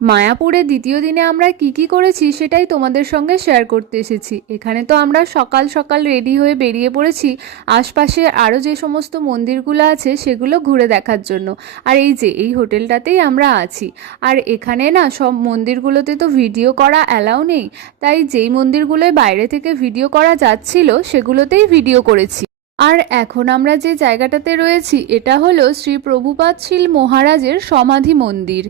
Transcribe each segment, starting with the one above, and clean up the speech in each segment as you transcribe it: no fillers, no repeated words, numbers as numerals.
মায়াপুরে দ্বিতীয় দিনে আমরা কি করেছি সেটাই তোমাদের সঙ্গে শেয়ার করতে এসেছি। এখানে তো আমরা সকাল সকাল রেডি হয়ে বেরিয়ে পড়েছি আশপাশে আরও যে সমস্ত মন্দিরগুলো আছে সেগুলো ঘুরে দেখার জন্য। আর এই যে এই হোটেলটাতেই আমরা আছি। আর এখানে না সব মন্দিরগুলোতে তো ভিডিও করা অ্যালাউ নেই, তাই যেই মন্দিরগুলোয় বাইরে থেকে ভিডিও করা যাচ্ছিল সেগুলোতেই ভিডিও করেছি। আর এখন আমরা যে জায়গাটাতে রয়েছি এটা হলো শ্রী প্রভুপাদশীল মহারাজের সমাধি মন্দির।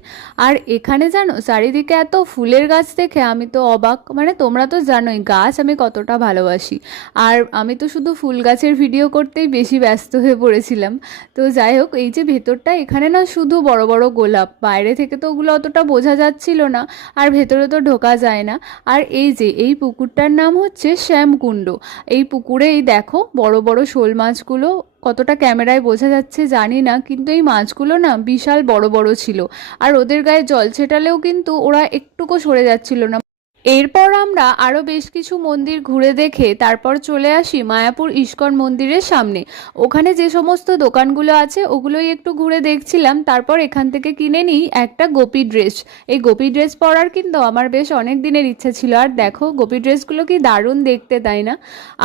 আর এখানে জানো চারিদিকে এত ফুলের গাছ দেখে আমি তো অবাক, মানে তোমরা তো জানোই গাছ আমি কতটা ভালোবাসি। আর আমি তো শুধু ফুল গাছের ভিডিও করতেই বেশি ব্যস্ত হয়ে পড়েছিলাম। তো যাই হোক, এই যে ভেতরটা, এখানে না শুধু বড় বড় গোলাপ, বাইরে থেকে তো ওগুলো অতটা বোঝা যাচ্ছিল না, আর ভেতরে তো ঢোকা যায় না। আর এই যে এই পুকুরটার নাম হচ্ছে শ্যামকুণ্ড। এই পুকুরে এই দেখো বড় বড় শোল মাছগুলো, কতটা ক্যামেরায় বোঝা যাচ্ছে জানি না, কিন্তু এই মাছগুলো না বিশাল বড় বড় ছিল। আর ওদের গায়ে জল ছেটালেও কিন্তু ওরা একটুকু সরে যাচ্ছিল না। এরপর আমরা আরও বেশ কিছু মন্দির ঘুরে দেখে তারপর চলে আসি মায়াপুর ইস্কন মন্দিরের সামনে। ওখানে যে সমস্ত দোকানগুলো আছে ওগুলোই একটু ঘুরে দেখছিলাম। তারপর এখান থেকে কিনে নিই একটা গোপী ড্রেস। এই গোপী ড্রেস পরার কিন্তু আমার বেশ অনেক দিনের ইচ্ছা ছিল। আর দেখো গোপী ড্রেসগুলো কি দারুণ দেখতে, তাই না?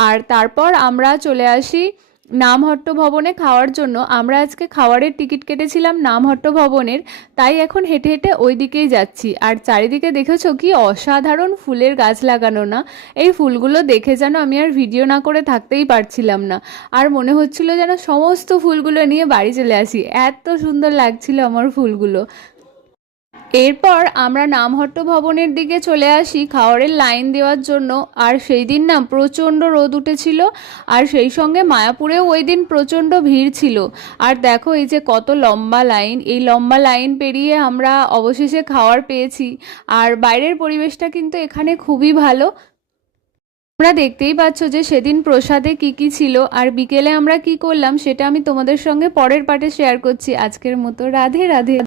আর তারপর আমরা চলে আসি নামহট্ট ভবনে খাওয়ার জন্য। আমরা আজকে খাওয়ারের টিকিট কেটেছিলাম নামহট্ট ভবনের, তাই এখন হেঁটে হেঁটে ওই দিকেই যাচ্ছি। আর চারিদিকে দেখেছো কি অসাধারণ ফুলের গাছ লাগানো না? এই ফুলগুলো দেখে যেন আমি আর ভিডিও না করে থাকতেই পারছিলাম না। আর মনে হচ্ছিল যেন সমস্ত ফুলগুলো নিয়ে বাড়ি চলে আসি, এত সুন্দর লাগছিল আমার ফুলগুলো। এরপর আমরা নামহট্ট ভবনের দিকে চলে আসি খাওয়ারের লাইন দেওয়ার জন্য। আর সেই দিন না প্রচণ্ড রোদ উঠেছিল, আর সেই সঙ্গে মায়াপুরেও ওই দিন প্রচণ্ড ভিড় ছিল। আর দেখো এই যে কত লম্বা লাইন, এই লম্বা লাইন পেরিয়ে আমরা অবশেষে খাওয়ার পেয়েছি। আর বাইরের পরিবেশটা কিন্তু এখানে খুবই ভালো। তোমরা দেখতেই পাচ্ছ যে সেদিন প্রসাদে কি ছিল, আর বিকেলে আমরা কি করলাম সেটা আমি তোমাদের সঙ্গে পরের পার্টে শেয়ার করছি। আজকের মতো রাধে রাধে।